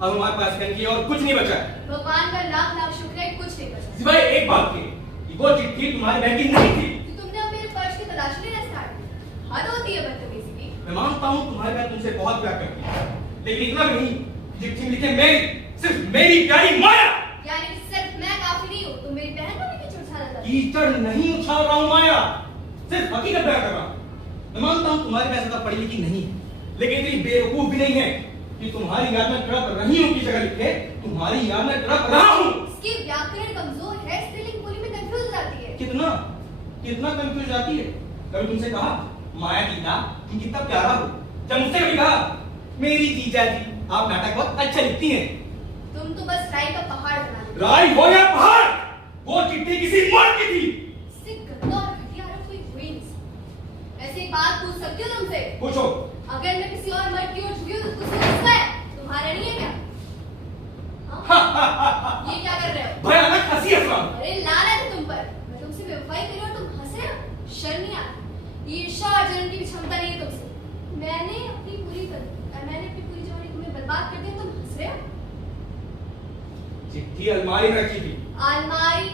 अब हमारे पास करने के और कुछ नहीं बचा है। भगवान का लाख लाख शुक्र है, कुछ नहीं बचा। सिवाय एक बात की कि वो चिट्ठी तुम्हारे बैंक की नहीं थी। तो तुमने अब मेरे पर्स की तलाशी लेना स्टार्ट की। हद होती है बदतमीजी की। मैं मानता हूँ तुम्हारे बहन तुमसे बहुत प्यार करती है, लेकिन इतना भी नहीं। चिट्ठी में लिखे मेरी, सिर्फ मेरी प्यारी माया। यानी सिर्फ मैं काफी नहीं हूँ, तुम मेरी बहन को भी कीचड़ उछाला जाता है। कीचड़ नहीं उछाल रहा हूँ माया, सिर्फ हकीकत बयां कर रहा हूँ। मैं मानता हूँ तुम्हारे पास ज्यादा पढ़ी लिखी नहीं है, लेकिन इतनी बेवकूफ भी नहीं है कि तुम्हारी याद में तड़प रही हूँ की जगह लिखे तुम्हारी याद में तड़प रहा हूँ। इसकी व्याकरण कमजोर है, स्पेलिंग पूरी में कंफ्यूज हो जाती है। कितना कितना कंफ्यूज जाती है। कभी तुमसे कहा माया जीजा तुम कितना प्यारा हो, जब मुझसे कभी कहा मेरी जीजा जी आप नाटक बहुत अच्छा लिखती हैं। तुम तो बस राई का पहाड़ बना दो। राई हो या पहाड़, वो चिट्ठी किसी मर्द की थी। इससे गंदा और घटिया रंग कोई हुई नहीं। ऐसी एक बात पूछ सकती हूँ तुमसे? पूछो। अगर मैं किसी और मर्द की ओर झुकी हूँ तो कुछ उसका है, तुम्हारा नहीं है क्या? ये क्या कर रहे हो? भयानक हंसी हंस रहा हूं। अरे लानत है तुम पर। मैं तुमसे बेवफाई कर रही हूँ और तुम हंस रहे हो? शर्म नहीं आती? ईर्ष्या और जलन की भी क्षमता नहीं है तुमसे। मैंने अपनी पूरी जवानी तुम्हें बर्बाद कर दी, तुम हंस रहे हो? चिट्ठी अलमारी में रखी थी। अलमारी?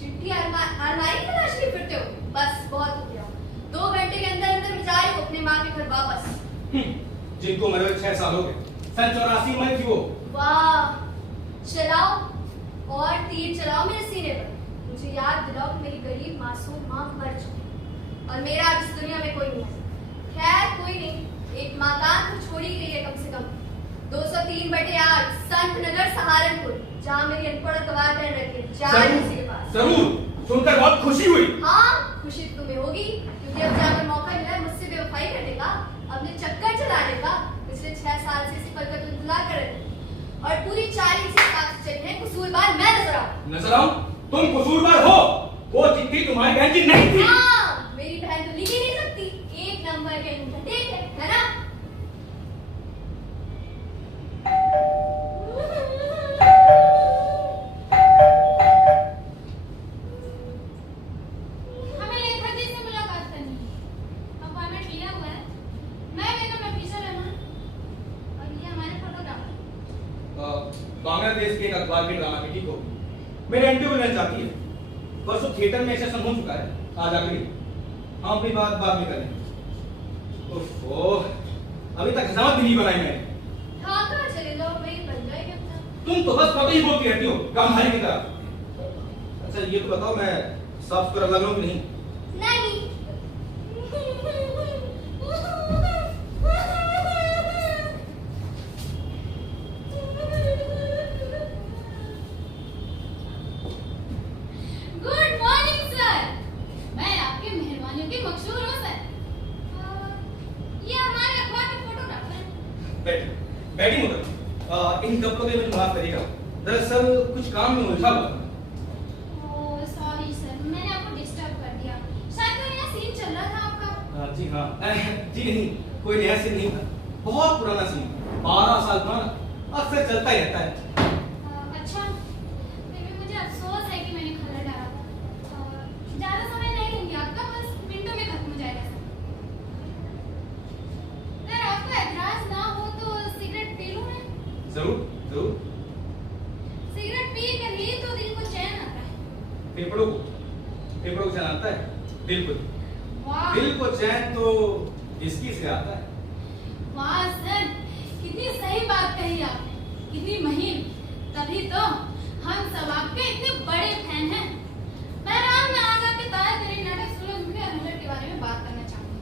चिट्ठी अलमारी तलाश के फिरते हो? बस बहुत हो गया। 2 घंटे के अंदर अंदर मैं जा रही हूँ अपने माँ के घर वापस। जिनको मरे 6 साल हो गए, सन 84 में थी वो। वाह, चलाओ और तीर चलाओ मेरे सीने पर। मुझे याद दिलाओ कि मेरी गरीब मासूम माँ मर चुकी और मेरा अब इस दुनिया में कोई नहीं है। खैर कोई नहीं, एक मातान तो छोड़ी गई है कम से कम। 203/8 संत नगर सहारनपुर, जहाँ मेरी अनपढ़ गवार बहन रहती है। जाए उसी के पास। जरूर, सुनकर बहुत खुशी हुई। हाँ, खुशी तुम्हें होगी क्योंकि अब जाकर मौका मिला है मुझसे बेवफाई करने का, अपने चक्कर चलाने का। पिछले 6 साल से इसी पल का तुम इंतजार कर रहे थे और पूरी 40 से चली है। कसूरवार मैं नजर आऊं? तुम कसूरवार हो। वो चिट्ठी तुम्हारी बहन की नहीं थी। हाँ, मेरी बहन तो लिख ही नहीं सकती। एक नंबर के ठीक है ना? हमें लेखक जी से मुलाकात करनी है। अपॉइंटमेंट लिया हुआ है। मैं बेगम नफीसा रहमान और ये हमारे फोटोग्राफर। बांग्लादेश के एक अखबार के ड्रामा की को मेरे इंटरव्यू लेना चाहती है। परसों थिएटर में सेशन हो चुका है, आज आखिरी। हम अपनी बात बाद में करें। ओफो, अभी तक हजामत भी नहीं बनाई मैंने। कहाँ चले जाओ, वही बन जाएगा अपना। तुम तो बस पता ही बोलती रहती हो, काम हारी की तरह। अच्छा ये तो बताओ, मैं साफ सुथरा लग रहा हूं कि नहीं? नहीं। Good morning sir. मैं आपके मेहरबानियों की मशहूर हूँ सर। ये हमारे अखबार के फोटोग्राफर हैं। बैटिंग होता इन कपड़ों के मुझे माफ करिएगा, दरअसल कुछ काम में उलझा हुआ था। ओह सॉरी सर, मैंने आपको डिस्टर्ब कर दिया। शायद कोई नया सीन चल रहा था आपका। जी हाँ। जी नहीं, कोई नया सीन नहीं था, बहुत पुराना सीन, 12 साल पुराना, अक्सर चलता ही रहता है। अच्छा, फिर भी मुझे अफसोस है कि मैंने खबर डाला था। ज्यादा समय नहीं लूंगी आपका, बस मिनटों में खत्म हो जाएगा सर। आपको एतराज ना हो तो सिगरेट पी लूं मैं? जरूर जरूर। सिगरेट पी कर ही तो दिल को चैन आता है। फेफड़ों को चैन आता है? बिल्कुल। वाह दिल को चैन तो इसकी से आता है। वाह सर, कितनी सही बात कही आपने, कितनी महीन। तभी तो हम सब आपके इतने बड़े फैन हैं। बहरहाल मैं आज आपके ताया तेरे नाटक सूरजमुखी और हंटर के बारे में बात करना चाहूंगी।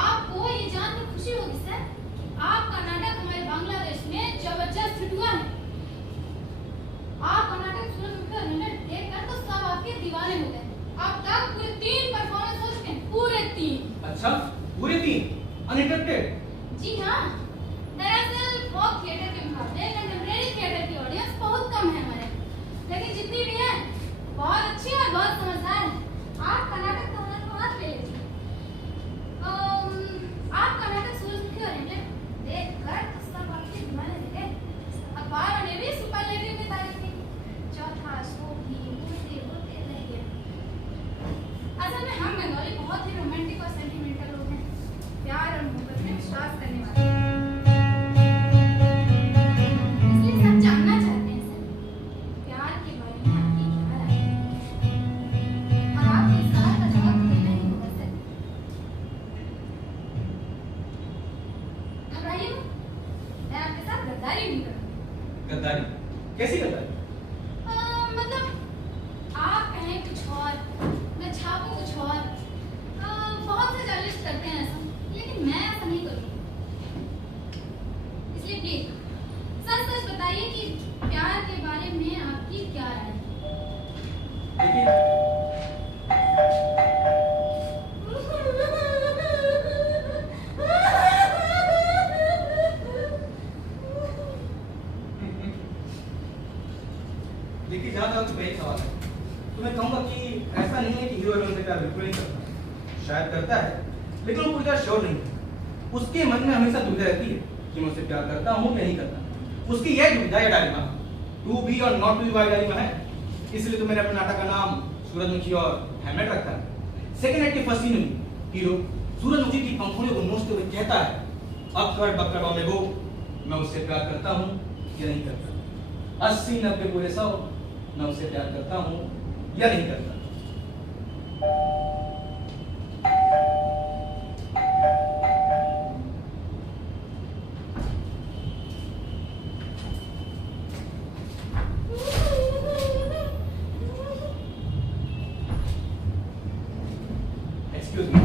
आपको ये जानकर खुशी होगी सर कि आपका नाटक हमारे बांग्लादेश में जबरदस्त हिट हुआ है। आपका नाटक सूरजमुखी और हंटर देखकर तो सब आपके दीवाने हो गए। अब तक पूरे 3 परफॉर्मेंस हो चुके हैं, पूरे 3। अच्छा, पूरे 3 अनइंटरप्टेड? जी हाँ, दरअसल फॉक थिएटर के मुकाबले कंटेम्परेरी थिएटर की ऑडियंस बहुत कम है हमारे, लेकिन जितनी भी है बहुत अच्छी और बहुत समझदार है। आपका नाटक तो हमारे को हाथ ले लीजिए। आपका नाटक सूरजमुखी और हिटलर देखकर तो सब आपके दीवाने हो गए। अखबारों ने भी सुपरलेटिव में तारीफ की। चौथा शो भी होते रह गया। असल में हम बंगाली बहुत ही रोमांटिक और सेंटिमेंटल लोग हैं, प्यार और मोहब्बत में विश्वास करने वाले। कैसी करता है? मतलब आप कहें कुछ और, मैं छापूं कुछ और। बहुत से जर्नलिस्ट करते हैं ऐसा, लेकिन मैं ऐसा नहीं करूँगी। इसलिए प्लीज सच सच बताइए कि प्यार के बारे में आपकी क्या राय है? देखिए, देखिए जहाँ तक मेरा सवाल है तो मैं कहूँगा कि ऐसा नहीं है कि हीरो हीरोइन से प्यार बिल्कुल नहीं करता, शायद करता है लेकिन वो पूरी तरह श्योर नहीं है। उसके मन में हमेशा दुविधा रहती है कि मैं उससे प्यार करता हूँ या नहीं करता। उसकी यह दुविधा या डायलेमा टू बी और नॉट टू बी वाला डायलेमा है। इसलिए तो मैंने अपने नाटक का नाम सूरजमुखी और हेमलेट रखा है। सेकेंड एक्ट के फर्स्ट सीन में हीरो सूरजमुखी की पंखुड़ियों को नोचते हुए कहता है, अक्कड़ बक्कड़ में वो मैं उससे प्यार करता हूँ या नहीं करता। 80 90 पूरे 100 मैं उससे प्यार करता हूँ या नहीं करता। Excuse me.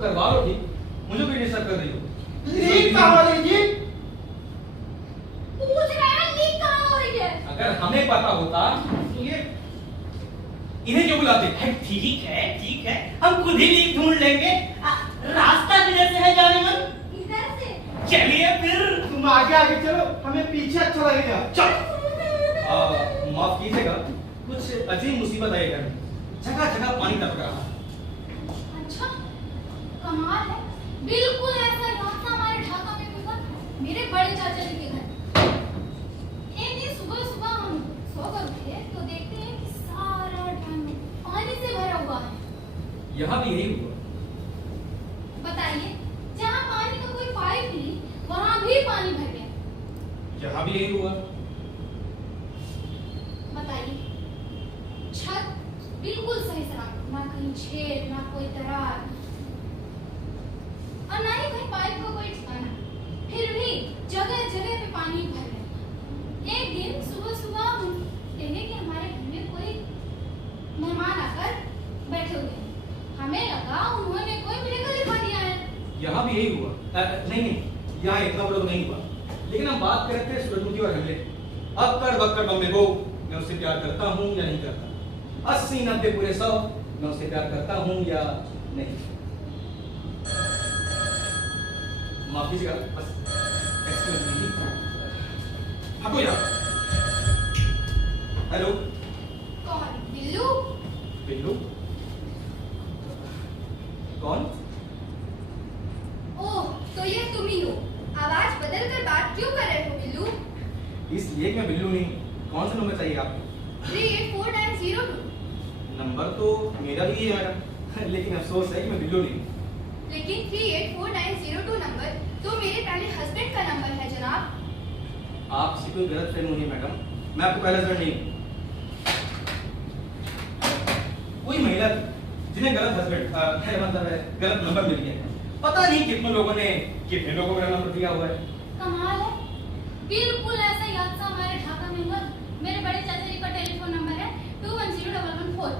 करवा लो ठीक, मुझे क्यों डिस्टर्ब कर रही हो? लीक कहाँ हो रही है? पूछ रहे हैं लीक कहाँ हो रही है? अगर हमें पता होता तो ये इन्हें क्यों बुलाते? ठीक है, हम खुद ही लीक ढूंढ लेंगे। रास्ता किधर से है जाने मन? इधर से। चलिए फिर। तुम आगे आगे चलो, हमें पीछे अच्छा लगेगा। चल। माफ कीजिएगा, कुछ अजीब मुसीबत आई घर में। जगह जगह पानी टपक रहा है। अच्छा, कमाल है। बिल्कुल ऐसा ही हादसा हमारे ढाका में हुआ, मेरे बड़े चाचा जी के घर। एक दिन सुबह सुबह हम सोकर उठे तो देखते हैं कि सारा ड्रम पानी से भरा हुआ है। यहाँ भी यही हुआ। बताइए, जहाँ पानी का कोई पाइप नहीं, वहाँ भी पानी भर गया। यहाँ भी यही हुआ। बताइए, छत बिल्कुल सही सलामत, ना कहीं छेद, ना कोई दरार, और ना ही कहीं पाइप का कोई ठिकाना। फिर भी जगह जगह पे पानी भर गया। एक दिन सुबह सुबह हम देखे कि हमारे घर में कोई मेहमान आकर बैठे हुए हैं। हमें लगा उन्होंने कोई मिरेकल दिखा दिया है। यहाँ भी यही हुआ। नहीं, यहाँ इतना बड़ा तो नहीं हुआ, लेकिन हम बात करते हैं सूरजमुखी और हेमलेट। अक्कड़ बक्कड़ बम्बे बो, मैं उससे प्यार करता हूँ या नहीं करता। 80 90 पूरे 100 मैं उससे प्यार करता हूँ या नहीं। माफ कीजिएगा, बस एक्सक्यूज मी। आपको यार हेलो कौन? बिल्लू? बिल्लू कौन? ओह, तो ये तुम ही हो। आवाज बदल कर बात क्यों कर रहे हो बिल्लू? इसलिए कि मैं बिल्लू नहीं। कौन सा नंबर चाहिए आपको? 384902। नंबर तो मेरा भी है मैडम, लेकिन अफसोस है कि मैं बिल्लू नहीं हूँ। लेकिन 384902 नंबर तो मेरे पहले हस्बैंड का नंबर है जनाब। आपसे कोई गलत फहमी हुई मैडम, मैं आपको पहले हस्बैंड नहीं हूँ। कोई महिला जिन्हें गलत हस्बैंड मतलब है गलत नंबर मिल गया। पता नहीं कितने लोगों ने कितने लोगों को मेरा नंबर दिया हुआ है। कमाल है। बिल्कुल ऐसा ही हादसा हमारे ढाका में हुआ। मेरे बड़े चाचा जी का टेलीफोन नंबर है 210114।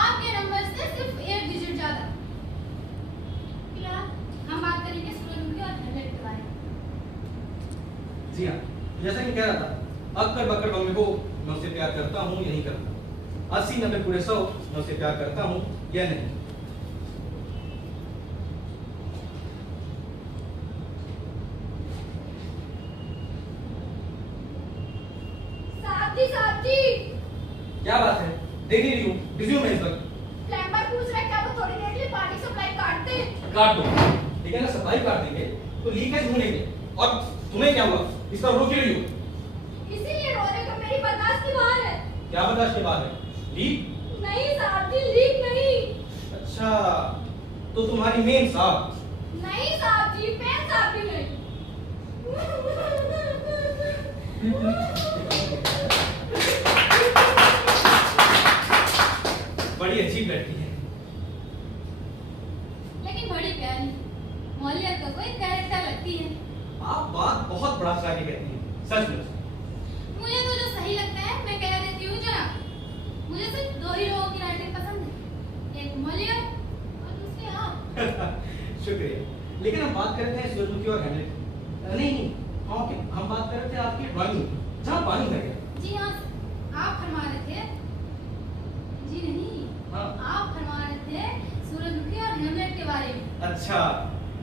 आपके नंबर से सिर्फ एक डिजिट ज्यादा। फिलहाल हम बात करेंगे सूरजमुखी और हेमलेट के बारे में। जी हाँ, जैसा कि कह रहा था, अक्कड़ बक्कड़ बम्बे को मैं उससे प्यार करता हूँ या नहीं करता। 80 90 पूरे 100 मैं उससे प्यार करता हूँ या नहीं। साहब जी। क्या बात है? देख ही रही हूँ, बिजी हूँ मैं इस वक्त। प्लम्बर पूछ रहे क्या वो थोड़ी देर के लिए पानी सप्लाई काट दे? काट दो, लेकिन अगर सप्लाई काट देंगे तो लीकेज ढूंढेंगे। और तुम्हें क्या हुआ? इस पर रो क्यों रही हो? इसीलिए रो रहे कि मेरी बर्दाश्त की बाहर है। क्या बर्दाश्त के बाद है? लीक? नहीं साहब जी, लीक नहीं। अच्छा, तो तुम्हारी मेन साहब? नहीं साहब जी, पेन साहब भी नहीं। बड़ी अजीब लड़की है। लेकिन बड़ी प्यारी, मौलियत का कोई कैरेक्टर लगती है। आप बात बहुत बड़ा चढ़ा के कहती हैं, सचमुच। मुझे तो जो सही लगता है मैं कह देती हूँ जनाब। मुझे सिर्फ दो ही लोगों की राइटिंग पसंद है, एक मौलियत और दूसरी आप। शुक्रिया। लेकिन हम बात कर रहे थे सूरजमुखी और हेमलेट की। नहीं, ओके, हम बात कर रहे थे आपकी ड्राइंग जहाँ पानी भर गया। जी हाँ, आप फरमा रहे थे। जी नहीं, हाँ। आप फरमा रहे थे सूरजमुखी और हेमलेट के बारे में। अच्छा,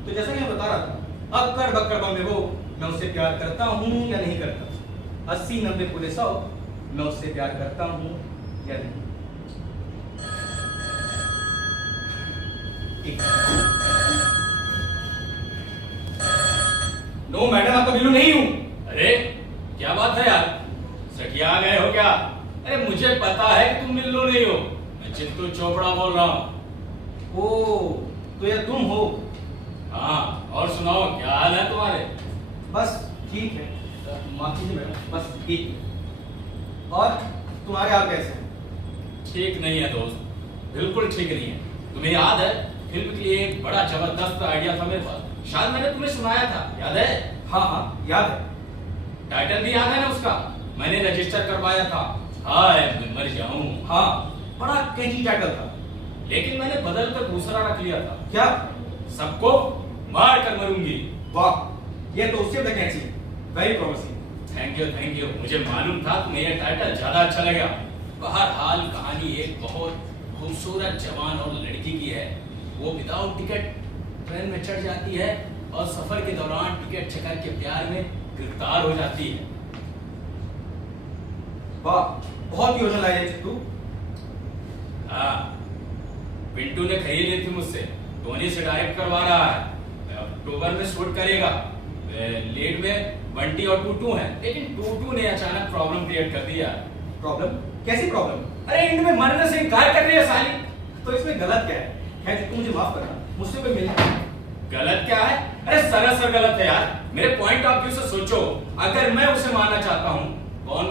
तो जैसा कि मैं बता रहा था, अक्कड़ बक्कड़ बम्बे वो, मैं उससे प्यार करता हूँ या नहीं करता। 80 90 पूरे 100, मैं उससे प्यार करता हूँ या नहीं। नो मैडम, आपका बिल्लू नहीं हूँ। अरे क्या बात है यार, सटिया आ गए हो क्या? अरे मुझे पता है कि तुम बिल्लू नहीं हो, मैं चिंटू चोपड़ा बोल रहा हूँ। ओ, तो यह तुम हो? हाँ, और सुनाओ क्या हाल है तुम्हारे? बस ठीक है, माफ कीजिए मैडम, बस ठीक है। और तुम्हारे हाल कैसे हैं? ठीक नहीं है दोस्त, बिल्कुल ठीक नहीं है। तुम्हें याद है फिल्म के लिए एक बड़ा जबरदस्त आइडिया था मेरे पास, शायद मैंने तुम्हें सुनाया था, याद है? हाँ, याद है। टाइटल भी याद है ना उसका? मैंने रजिस्टर करवाया था, हाय मैं मर जाऊं। हाँ, बड़ा कैची टाइटल था। लेकिन मैंने बदल कर दूसरा रख लिया था, क्या? सबको मार कर मरूंगी। वाह, ये तो उससे बड़ा कैची, वेरी प्रॉमिसिंग। थैंक यू, मुझे मालूम था तुम्हें यह टाइटल ज्यादा अच्छा लगेगा। बहरहाल कहानी एक बहुत खूबसूरत जवान और लड़की की है। वो विदाउट टिकट ट्रेन में चढ़ जाती है और सफर के दौरान टिकट चकर के प्यार में गिरफ्तार हो जाती है। वाह, बहुत योजना लाई है चित्तू। हाँ, पिंटू ने खरीद ली थी मुझसे, टोनी से डायरेक्ट करवा रहा है, अक्टूबर में शूट करेगा। लीड में बंटी और टूटू हैं, लेकिन टूटू ने अचानक प्रॉब्लम क्रिएट कर दिया। प्रॉब्लम? कैसी प्रॉब्लम? अरे एंड में मरने से इनकार कर रही है साली। तो इसमें गलत क्या है? खैर चित्तू, मुझे माफ करना, मुझसे कोई मिलना। गलत क्या है? अरे सरासर गलत है यार। मेरे पॉइंट ऑफ व्यू से सोचो, अगर मैं उसे मारना चाहता हूँ, कौन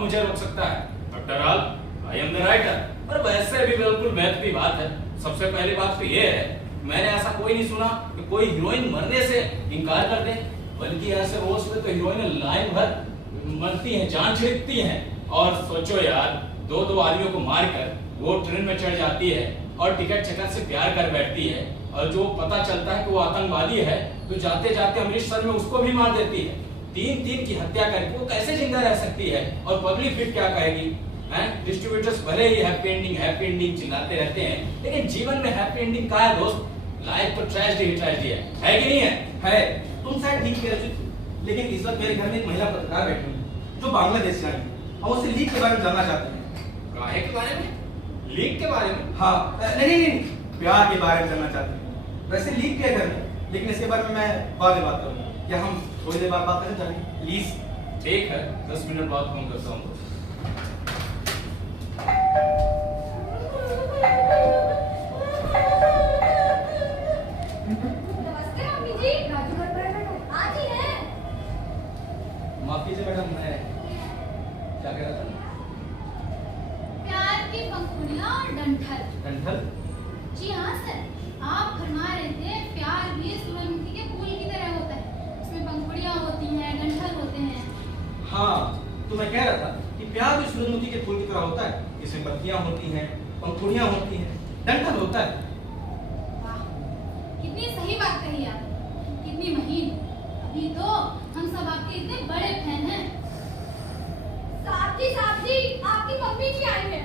मुझे रोक सकता है? After all I am the writer. और वैसे भी बिल्कुल महत्व की बात है। सबसे पहली बात तो ये है, मैंने ऐसा कोई नहीं सुना कि कोई हीरोइन मरने से इनकार कर दे, बल्कि ऐसे रोज में तो हीरोइन लाइन भर मरती हैं, जान छिड़कती हैं। और सोचो यार, दो आदमियों को मारकर वो ट्रेन में चढ़ जाती है और टिकट चकर से प्यार कर बैठती है, और जो पता चलता है कि वो आतंकवादी है तो जाते जाते अमृतसर में उसको भी मार देती है। 3 की हत्या करके वो कैसे जिंदा रह सकती है? और पब्लिक फिर क्या कहेगी? डिस्ट्रीब्यूटर्स भले ही हैप्पी एंडिंग चिल्लाते रहते हैं, लेकिन जीवन में हैप्पी एंडिंग का है दोस्त? लाइफ तो ट्रेजेडी है कि नहीं है? है, तुम शायद ठीक कह रहे हो, लेकिन इस वक्त मेरे घर में एक महिला पत्रकार बैठी है जो बांग्लादेश से आई है और उससे लीक के बारे में जानना चाहती है। काहे के बारे में? लीक के बारे में? हाँ, नहीं, प्यार के बारे में जानना चाहती है। वैसे लीक क्या घर में, लेकिन इसके बारे में मैं बाद में बात करूंगा। क्या हम थोड़ी देर बाद बात करें जाने प्लीज? ठीक है, 10 मिनट बाद फोन करता हूँ। नमस्ते मम्मी जी। राजू घर पर है? आज ही है। माफ कीजिए मैडम, मैं क्या कह रहा था? प्यार की पंखुड़ियां और डंठल। डंठल? जी हाँ सर, आप फरमा रहे थे प्यार भी सूरजमुखी के फूल की तरह होता है, उसमें पंखुड़ियां होती हैं, डंठल होते हैं। हाँ, तो मैं कह रहा था कि प्यार भी सूरजमुखी के फूल की तरह होता है। इसमें पत्तियां होती हैं, पंखुड़ियां होती हैं, डंठल होता है। वाह, कितनी सही बात कही आप, कितनी महीन। अभी तो हम सब आपके इतने बड़े फैन हैं। साहब जी, आपकी मम्मी जी आई है।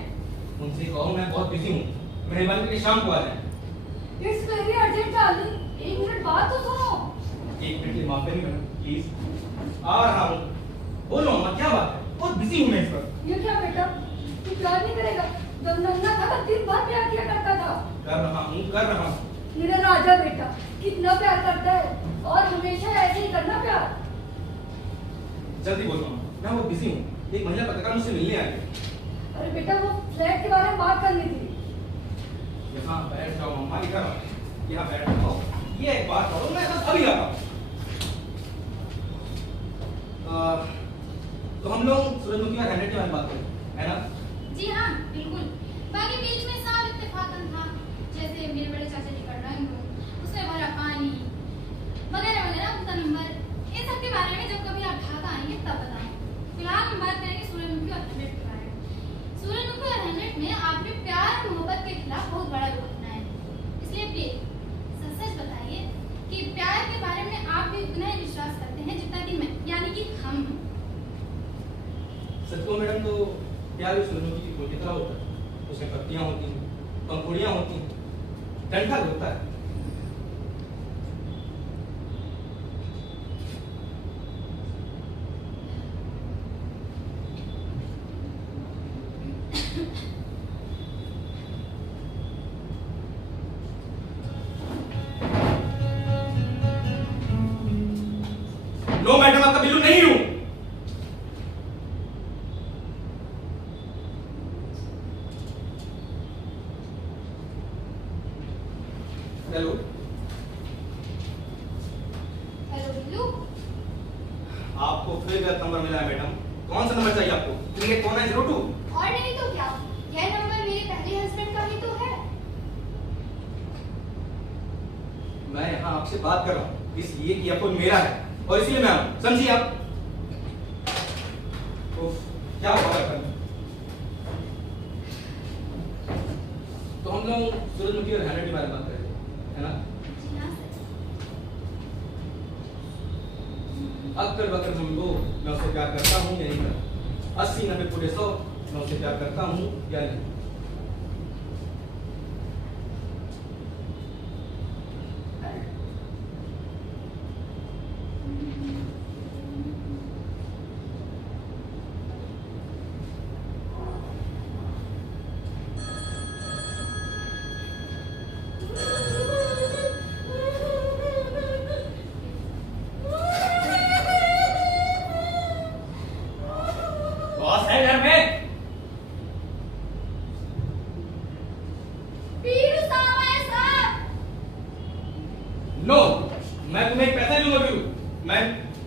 उनसे कहो मैं बहुत बिजी हूँ, मेहरबानी करके शाम को आ जाए। It's very urgent darling, 1 minute बाद तो सुनो। 1 मिनट की माफ करिए मैडम प्लीज। आ रहा हूँ। बोलो अम्मा, क्या बात है? वो बहुत बिजी हूँ मैं इस वक्त। ये क्या बेटा, तू प्यार नहीं करेगा? जब नन्हा था तब दिन भर प्यार किया करता था। कर रहा हूँ। मेरा राजा बेटा कितना प्यार करता है, और हमेशा ऐसे ही करना प्यार। जल्दी बोल मामा, मैं बहुत बिजी हूँ। एक महिला पत्रकार मुझसे मिलने आई है। अरे बेटा, वो फ्लैट के बारे में बात करनी थी। यहाँ बैठ जाओ मामा, इधर यहाँ बैठ जाओ। ये एक बात करो, मैं बस अभी आता हूँ। तो हम लोग सूरजमुखी और हैंडल के बारे में बात करें, है ना? जी हाँ, बिल्कुल। बाकी बीच में सब इत्तेफाकन था, जैसे मेरे बड़े चाचा जी का ड्राइंग रूम, उसमें भरा पानी वगैरह वगैरह, उनका नंबर, इन सब के बारे में जब कभी आप ढाका आएंगे तब बताएं। फिलहाल हम बात करेंगे सूरजमुखी और हैंडल के बारे में। सूरजमुखी और हैंडल में आपने प्यार और मोहब्बत के खिलाफ बहुत बड़ा रोल अपनाया है। इसलिए प्लीज सच सच बताइए कि प्यार के बारे में आप भी उतना ही विश्वास करते हैं जितना कि मैं, यानी कि हम। सच को मैडम, तो प्यार भी सूरजमुखी की फूल की तरह होता है। उसमें पत्तियां होती हैं, पंखुड़ियां होती हैं, डंठा होता है। नो मैडम, आपका बिल्कुल नहीं हूं। Hello hello Billu. आपको फिर गलत नंबर मिला है मैडम। कौन सा नंबर चाहिए आपको? 384902? और नहीं तो क्या, यह नंबर मेरे पहले हस्बैंड का ही तो है। मैं यहाँ आपसे बात कर रहा हूँ इसलिए कि आपको मेरा है, और इसलिए मैं आया हूँ, समझिए आप? उफ, क्या हुआ है? तो हम लोग सूरजमुखी और हैंडल के बारे में बात कर रहे थे, है ना? जी हाँ सर। अक्कर बकर मुझको, मैं उससे प्यार करता हूँ या नहीं करता? 80 90 पूरे 100, मैं उससे प्यार करता हूँ या नहीं? बॉस है घर में? पीरू साहब है सर। नो, मैं तुम्हें एक पैसा नहीं लूंगा।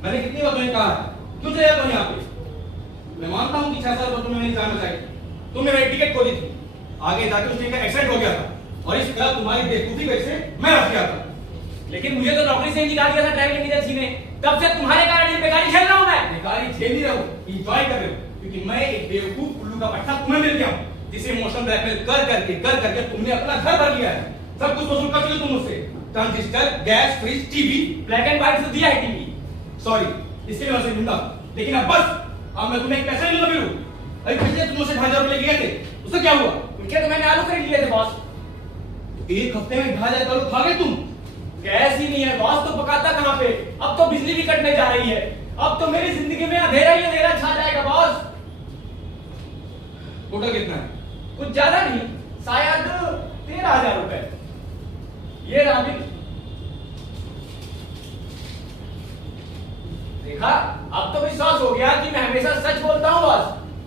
मैंने कितनी बार तुम्हें कहा है, क्यों चले जाते हो यहाँ पे? मैं मानता हूँ कि 6 साल पर तुम्हें नहीं जाना चाहिए। तुमने मेरी टिकट खो दी थी, आगे जाके उस ट्रेन का एक्सीडेंट हो गया था, और इस खिलाफ तुम्हारी बेवकूफी की वजह से मैं रख गया था। लेकिन मुझे तो नौकरी से निकाल दिया था ड्राइविंग एजेंसी ने। तब से तुम्हारे कारण ये बेकारी खेल रहा हूँ मैं। बेकारी खेल नहीं रहा हूँ, इंजॉय कर रहे हो, क्योंकि मैं एक बेवकूफ उल्लू का पट्टा तुम्हें मिल गया हूँ, जिसे इमोशनल ब्लैकमेल कर करके तुमने अपना घर भर लिया है। सब कुछ वसूल कर चुके तुम मुझसे। Transistor, gas, fridge, TV, black and white तो दिया है टीवी। सॉरी, इसके लिए मैं उसे दूंगा, लेकिन अब बस। अब मैं तुम्हें एक पैसा नहीं दूंगा। अभी पिछले तुम मुझसे 2,000 रुपए लिए थे, उससे क्या हुआ? उनके तो मैंने आलू खरीद लिए थे बॉस। एक हफ्ते में 2,000 आलू खा गए तुम? गैस ही नहीं है बॉस, तो पकाता कहाँ पे? अब तो बिजली भी कटने जा रही है। अब तो मेरी जिंदगी में अंधेरा ही अंधेरा छा जाएगा बॉस। टोटल कितना है? कुछ ज्यादा नहीं, शायद 13,000 रुपए। ये रहा बिल। देखा, अब तो विश्वास हो गया कि मैं हमेशा सच बोलता हूँ बॉस।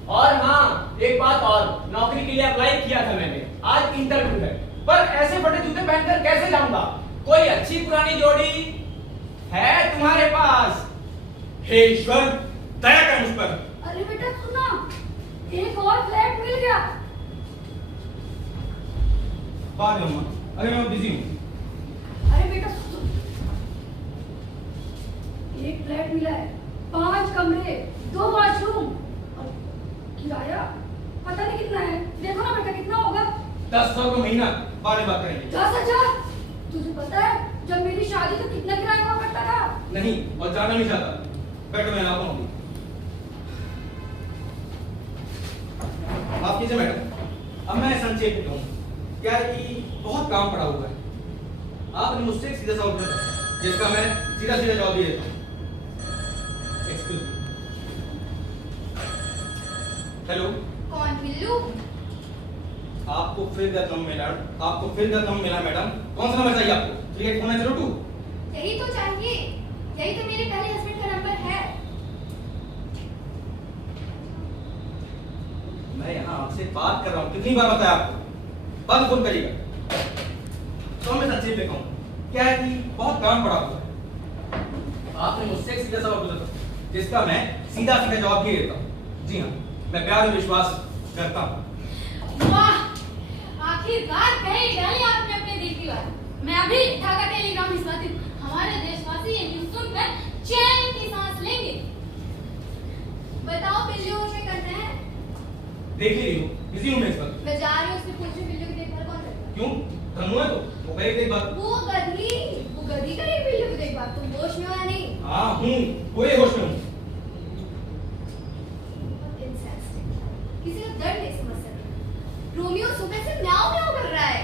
और हाँ, एक बात और, नौकरी के लिए अप्लाई किया था मैंने, आज इंटरव्यू है, पर ऐसे बड़े जूते पहनकर कैसे जाऊंगा? कोई अच्छी पुरानी जोड़ी है तुम्हारे पास? हे ईश्वर, दया कर मुझ पर। अरे बेटा सुना, एक और फ्लैट मिल गया। बाद में अम्मा, अरे मैं बिजी हूँ। अरे बेटा सुन, एक फ्लैट मिला है, 5 कमरे, 2 वॉशरूम, और किराया पता नहीं कितना है। देखो ना बेटा कितना होगा। 10,000 का महीना, बाद में बात करेंगे। 10,000? तुझे पता है जब मेरी शादी तो कितना किराया हुआ करता था? नहीं, और जाना नहीं चाहता। बैठो, मैं आता हूँ। माफ कीजिए मैडम, अब मैं संक्षेप में कहूँ। क्या है कि बहुत काम पड़ा हुआ है। आपने मुझसे एक सीधा सा उत्तर दिया, जिसका मैं सीधा सीधा जवाब दे देता हूँ। Excuse me. हेलो। कौन बिल्लू? आपको फिर गलत मिला, आपको फिर गलत मिला मैडम। कौन सा नंबर चाहिए आपको? 384902? यही तो चाहिए, यही तो मेरे पहले हस्बैंड का नंबर है। मैं यहाँ आपसे बात कर रहा हूँ, कितनी बार बताया आपको? बंद फोन करिएगा। तो मैं सच्ची पे कहूँ, क्या है कि बहुत काम पड़ा हुआ है। आपने मुझसे एक सीधा सवाल पूछा था, जिसका मैं सीधा सीधा जवाब भी देता हूँ। जी हाँ, मैं प्यार और विश्वास करता हूँ। वाह, आखिरकार कही डाली आपने अपने दिल की बात। मैं अभी ढाका टेलीग्राम भिजवाती हूँ। हमारे देशवासी ये न्यूज़ सुनकर चैन की सांस लेंगे। बताओ बिल्लू उसे करना है? देख ही रही हूँ, बिजी हूँ मैं इस वक्त। मैं जा रही हूँ, उसने पूछे बिल्लू की देखभाल कौन करेगा? क्यों? धनु है तो वो करेगी एक बात। वो गधी करेगी बिल्लू की देखभाल। तुम होश में हो या नहीं? हाँ हूँ, पूरे होश में हूँ। Insensitive। किसी का दर्द नहीं समझ सकता। रोमियो सुबह से म्याऊं म्याऊं कर रहा है।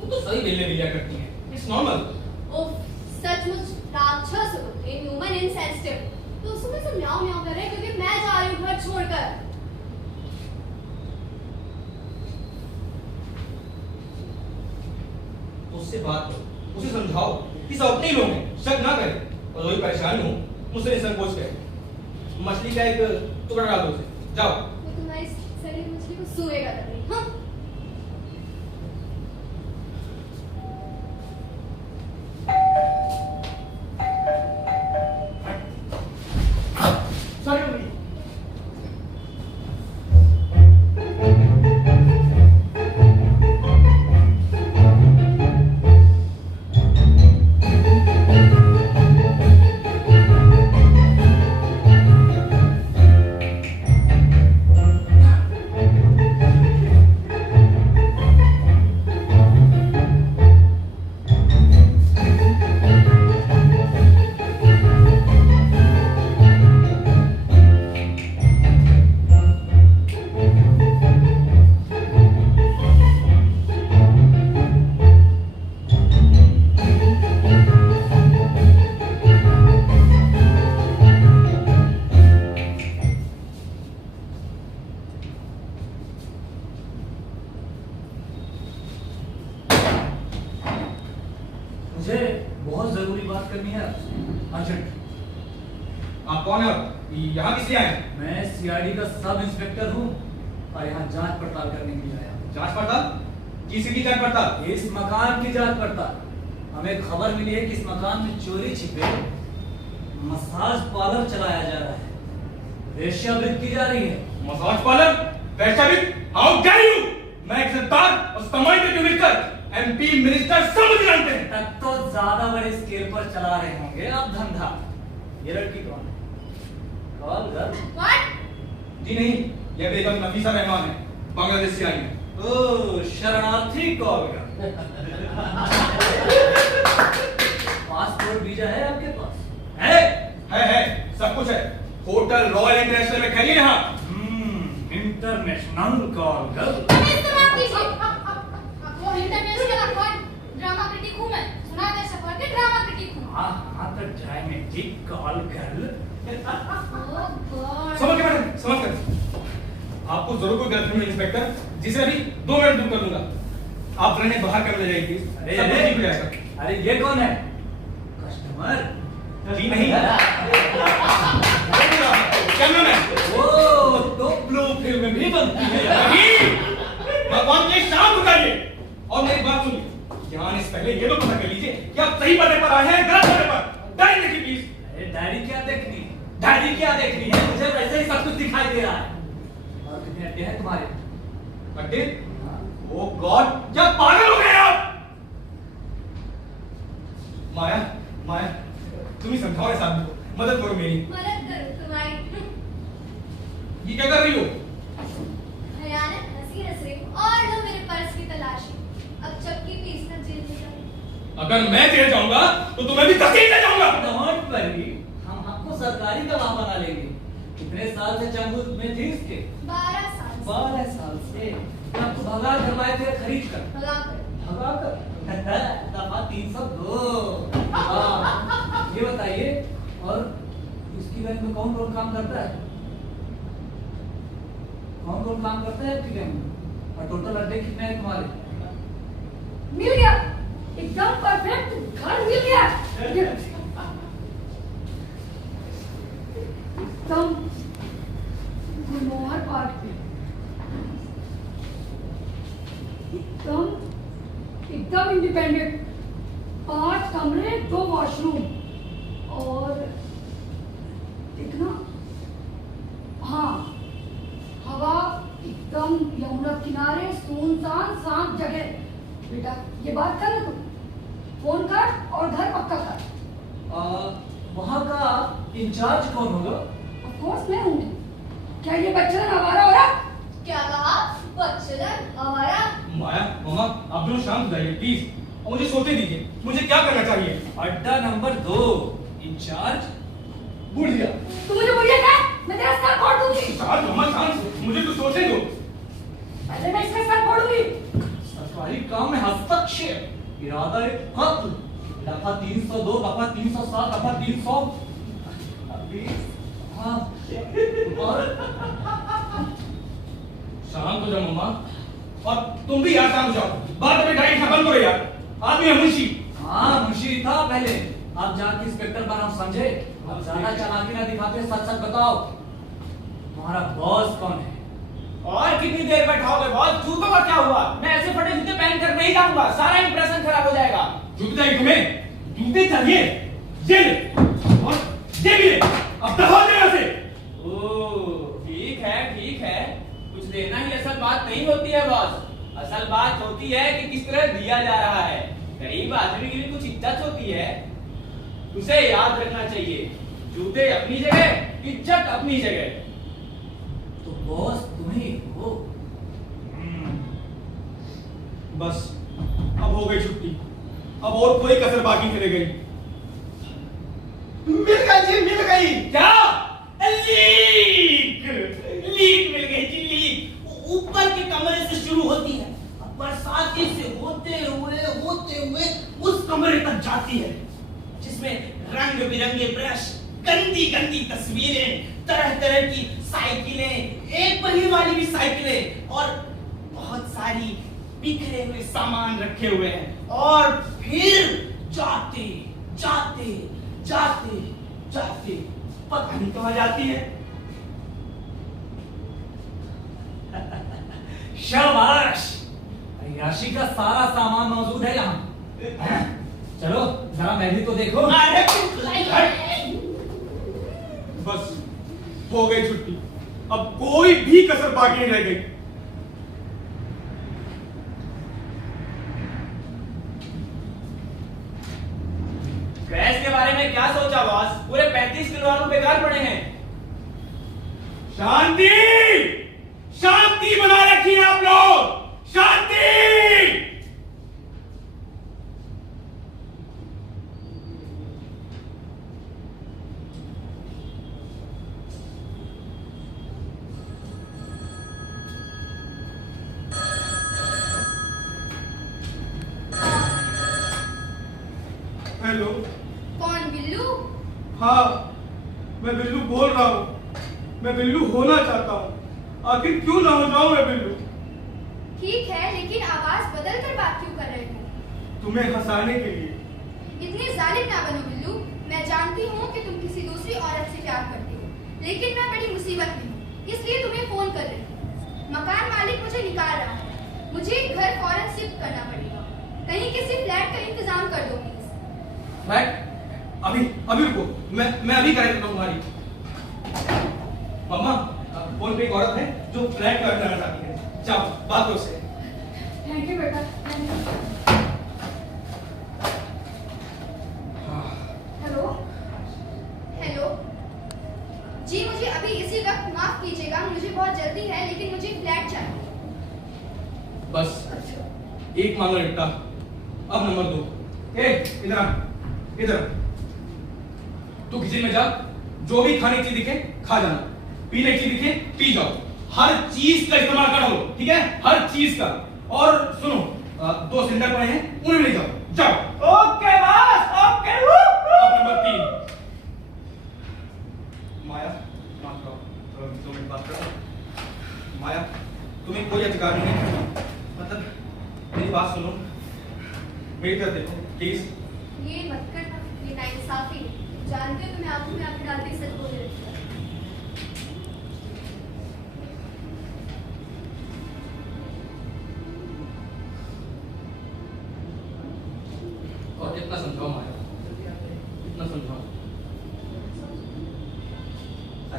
वो तो सही बिल्ले बिल्लियाँ करती हैं, इट्स नॉर्मल। ओह, सचमुच राक्षस हो, इनह्यूमन, इनसेंसिटिव। तो सुबह से म्याऊं म्याऊं कर रहे हैं क्योंकि मैं जा रही हूँ घर छोड़कर। उससे बात करो, उसे समझाओ कि सब अपने ही लोग हैं, शक ना करे। और वही परेशानी हो, मुझसे निसंकोच करे। मछली का एक टुकड़ा डाल दो उसे, जाओ। वो तुम्हारी सड़ी हुई मछली को सुएगा तब नहीं, हाँ? Sorry mummy. मुझे बहुत जरूरी बात करनी है आपसे, अर्जेंट। आप कौन है और यहाँ किस लिए आए हैं? मैं सीआईडी का सब इंस्पेक्टर हूँ और यहाँ जांच पड़ताल करने के लिए आया हूँ। जांच पड़ताल? किसकी जांच पड़ताल? इस मकान की जांच पड़ताल। हमें खबर मिली है कि इस मकान में चोरी छिपे मसाज पार्लर चलाया जा रहा है, वेश्यावृत्ति की जा रही है। Massage parlour? वेश्यावृत्ति? How dare you! मैं एक सरदार और समाज के मिलकर एमपी मिनिस्टर सब मुझे जानते हैं। तब तो ज्यादा बड़े स्केल पर चला रहे होंगे अब धंधा। ये लड़की कौन है? Call girl? What? जी नहीं, यह बेगम नफीसा रहमान है, बांग्लादेश से आई है। ओ, शरणार्थी कॉल गर्ल। पासपोर्ट वीजा है आपके पास? है, सब कुछ है। होटल रॉयल इंटरनेशनल में खड़ी है यहाँ। International call girl. हमें इस्तेमाल कीजिए। वो इंटरनेशनल अवार्ड ड्रामा क्रिटिक हूँ मैं। सुना दे सफर के ड्रामा क्रिटिक हूँ। हाँ तो ड्रामेटिक कॉल गर्ल। ओह गॉड। समझ के मैडम, समझ कर। आपको जरूर कोई गलतफहमी है इंस्पेक्टर, जिसे अभी 2 मिनट दूर कर दूंगा। आप ट्रेन बाहर कर ले जाइए प्लीज। अरे ये कौन है? कस्टमर? जी नहीं। Camera man. ओ, तो ब्लू फिल्म भी बनती है। नहीं, भगवान के शाम उतारिए और मेरी बात सुनिए। यहाँ आने से पहले ये तो पता कर लीजिए कि आप सही पते पर आए हैं, गलत पते पर। डायरी देखिए प्लीज। अरे डायरी क्या देखनी? डायरी क्या देखनी है? मुझे वैसे ही सब कुछ दिखाई दे रहा है। और कितने अड्डे हैं तुम्हारे? अड्डे? ओ गॉड, क्या पागल हो गए आप? माया, तुम ही समझाओ इस आदमी को, मदद करो मेरी। मदद करो तुम्हारी। ये क्या कर रही हो? भयानक हंसी हंस रही हूँ और लो मेरे पर्स की तलाशी। अब चक्की पीसना जेल में जाऊँ। अगर मैं जेल जाऊंगा तो तुम्हें भी तहसील ले जाऊंगा। डोंट वरी, हम आपको सरकारी गवाह बना लेंगे। कितने साल से चंगुल में थी इसके? 12 साल से। 12 साल से। आपको भगा करवाए थे खरीद कर? भगा कर। दफा 302। हाँ, ये बताइए, और इसकी बैंक में कौन कौन काम करता है? कौन कौन काम करता है आपके गैंग में और टोटल अड्डे कितने हैं तुम्हारे? मिल गया, एकदम परफेक्ट घर मिल गया, एकदम गुलमोहर पार्क पे, एकदम इंडिपेंडेंट, 5 कमरे 2 वॉशरूम और देखना, हाँ हवा एकदम यमुना किनारे, सुनसान शांत जगह। बेटा ये बात कर ना तू, फोन कर और घर पक्का कर। वहाँ का इंचार्ज कौन होगा? ऑफ कोर्स मैं हूँ। क्या ये बच्चन आवारा हो रहा? क्या कहा? बच्चन आवारा? माया, मम्मा, आप दोनों शांत हो जाइए प्लीज और मुझे सोचने दीजिए, मुझे क्या करना चाहिए। अड्डा नंबर 2 इंचार्ज बुढ़िया। तू मुझे बुढ़िया कहा? मैं तेरा सर फोड़ दूंगी। शांत मम्मा, शांत, मुझे तो सोचने दो। पहले मैं इसका सर फोड़ूंगी। सरकारी काम में हस्तक्षेप, इरादा एक कत्ल, दफा 302, दफा 307, दफा 300। अभी हाँ और शांत हो जाओ मम्मा, और तुम भी यार शांत हो जाओ। बात में गाड़ी बंद करो यार, आदमी है मुंशी। हाँ मुंशी था पहले, आप जाके इंस्पेक्टर बनाओ समझे। अब ज्यादा चालाकी ना दिखाते, सच सच बताओ तुम्हारा बॉस कौन है? और कितनी देर बैठाओगे बॉस? जूतों का क्या हुआ? मैं ऐसे फटे जूते पहन कर नहीं जाऊंगा, सारा इंप्रेशन खराब हो जाएगा। जूते चाहिए तुम्हें? जूते चाहिए? ये ले, और ये भी ले, अब दफा दे यहाँ से। ओह ठीक है, कुछ देना ही असल बात नहीं होती है बॉस। असल बात होती है कि किस तरह दिया जा रहा है। गरीब आदमी के लिए कुछ इज्जत होती है, उसे याद रखना चाहिए। जूते अपनी जगह, इज्जत अपनी जगह। तो बॉस तुम्ही हो। बस अब हो गई छुट्टी, अब और कोई कसर बाकी नहीं रह गई। मिल गई जी, मिल गई। क्या? लीक मिल गई जी, लीक ऊपर के कमरे से शुरू होती है, बरसाती से होते हुए उस कमरे तक जाती है, जिसमें रंग बिरंगे ब्रश, गंदी गंदी तस्वीरें, तरह तरह की साइकिलें, एक पहिए वाली भी साइकिलें और बहुत सारी बिखरे हुए सामान रखे हुए हैं। और फिर जाते जाते जाते जाते पता नहीं कहां जाती है। शाबाश, अय्याशी का सारा सामान मौजूद है यहाँ। चलो जरा मैं भी तो देखो। अरे बस हो गई छुट्टी, अब कोई भी कसर बाकी नहीं रह गई। गैस के बारे में क्या सोचा बॉस? पूरे 35 किलो आलू बेकार पड़े हैं। शांति, शांति बना रखिए आप लोग, शांति। हेलो। कौन? बिल्लू? हाँ, मैं बिल्लू बोल रहा हूँ। मैं बिल्लू होना चाहता हूँ, आखिर क्यों ना हो जाऊं मैं बिल्लू? ठीक है, लेकिन आवाज बदल कर बात क्यों कर रहे हो? तुम्हें हंसाने के लिए। इतने जालिम ना बनो बिल्लू। मैं जानती हूँ कि तुम किसी दूसरी औरत से प्यार करते हो, लेकिन मैं बड़ी मुसीबत में हूँ, इसलिए तुम्हें फोन कर रही हूँ। मकान मालिक मुझे निकाल रहा है, मुझे घर फौरन शिफ्ट करना पड़ेगा। कहीं किसी फ्लैट का इंतजाम कर दो प्लीज। फ्लैट? अभी रुको, मैं अभी करेक्ट करूँ तुम्हारी। मम्मा, फोन पे एक औरत है जो फ्लैट का करना चाहती है, जाओ बात करो उससे। थैंक यू बेटा, थैंक यू। हेलो हेलो जी, मुझे अभी इसी वक्त माफ कीजिएगा, मुझे बहुत जल्दी है, लेकिन मुझे फ्लैट चाहिए। बस एक मामला निपटा, अब नंबर 2। इधर आ, इधर आ। तू किचन में जा, जो भी खाने की चीज दिखे खा जाना, पीने की चीज दिखे पी जाओ, हर चीज का इस्तेमाल कर लो, ठीक है? हर चीज का। और सुनो, 2 सिलेंडर पड़े हैं, उन्हें ले जाओ, जाओ। Okay boss, okay. अब नंबर 3। माया, माफ करो, 2 मिनट बात करो। माया, तुम्हें कोई अधिकार नहीं है। मतलब मेरी बात सुनो, मेरी तरफ देखो प्लीज। ये मत करना, ये नाइंसाफी है। जानते हो तुम्हें आंखों में आंखें डालते ही सच बोले रखता है। और कितना समझाओ माया, कितना समझाओ।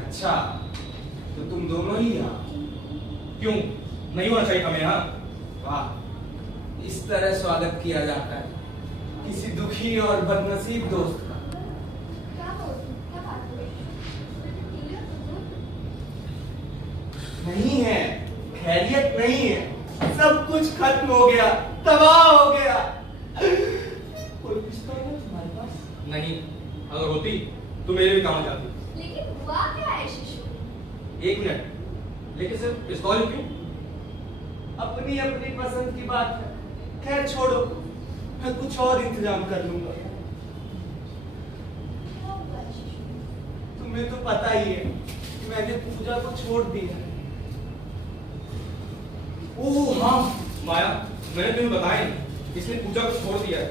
अच्छा तो तुम दोनों ही यहाँ, क्यों नहीं होना चाहिए हमें यहाँ? वाह, इस तरह स्वागत किया जाता है किसी दुखी और बदनसीब दोस्त का। क्या बात हो गई? नहीं है, खैरियत नहीं है, सब कुछ खत्म हो गया, तबाह हो गया। कोई रिश्ता है तुम्हारे पास? नहीं, अगर होती तो मेरे भी काम आ जाती। लेकिन हुआ क्या है शिशु? 1 मिनट, लेकिन सिर्फ पिस्तौल क्यों? अपनी अपनी पसंद की बात है, खैर छोड़ो, मैं कुछ और इंतजाम कर लूंगा। क्या हुआ है शिशु? तुम्हें तो पता ही है कि मैंने पूजा को छोड़ दिया है। ओह हाँ माया, मैंने तुम्हें बताया नहीं, इसने पूजा को छोड़ दिया है।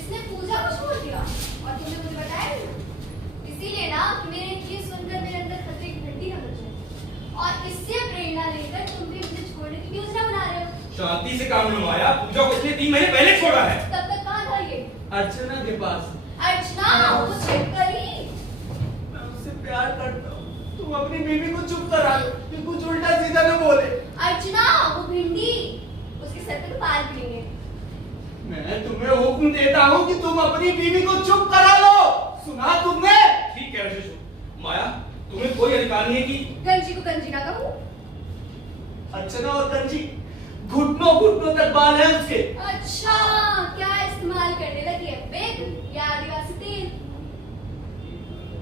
इसने पूजा को छोड़ दिया और तुमने मुझे बताया नहीं। इसीलिए ना मेरे ये सुनकर मेरे अंदर खतरे की घंटी न बज रही। और इससे प्रेरणा लेकर तुम भी मुझे छोड़ने की योजना बना रहे हो। शांति से काम लो माया, पूजा को इसने 3 महीने पहले छोड़ा है। तब तक कहाँ था ये? अर्चना के पास। अर्चना वो चेक करी। मैं उससे प्यार करता हूँ, तुम अपनी बीवी को चुप करा लो कि कुछ उल्टा सीधा न बोले। अर्चना वो भिंडी, उसके सर पे तो बाल गिरेंगे। मैं तुम्हें हुक्म देता हूँ कि तुम अपनी बीवी को चुप करा लो। सुना तुमने? ठीक है शिशु। माया, तुम्हें कोई अधिकार नहीं है कि गंजी को गंजी ना कहूँ। अर्चना और गंजी घुटनों घुटनों तक बाल है उसके। अच्छा, क्या इस्तेमाल करने लगी है? बेग या आदिवासी तेल?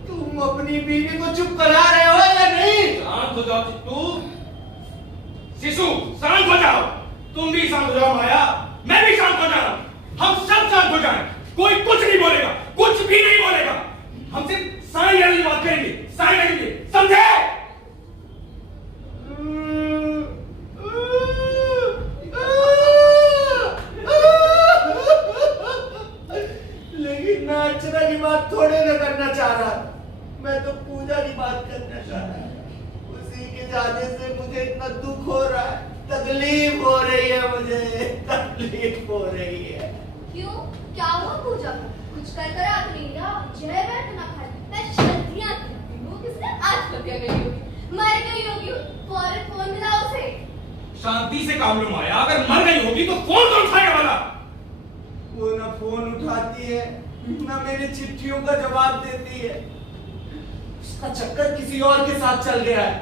तुम अपनी बीवी को चुप करा रहे हो या नहीं? शांत हो जाओ तू। शिशु शांत हो जाओ, तुम भी शांत हो जाओ माया, मैं भी शांत हो जा रहा हूं। हम सब शांत हो जाएं, कोई कुछ नहीं बोलेगा, कुछ भी नहीं बोलेगा। हम सिर्फ साईं वाली बात करेंगे, साईं वाली, समझे? लेकिन मैं अर्चना की बात थोड़े न करना चाह रहा, मैं तो पूजा की बात करना चाह रहा। उसी के जाने से मुझे इतना दुख हो रहा है, तकलीफ हो रही है, मुझे तकलीफ हो रही है। क्यों? क्या हुआ पूजा को? कुछ कर कर आ रही है? जय बैठ ना खाली, मैं शर्तियां करती हूँ। किसने आज कभी गई होगी, मर गई होगी, फौरन फोन मिलाओ उसे। शांति से काम लो माया, अगर मर गई होगी तो कौन तो उठाएगा वाला? वो ना फोन उठाती है, ना मेरी चिट्ठियों का जवाब देती है। उसका चक्कर किसी और के साथ चल गया है।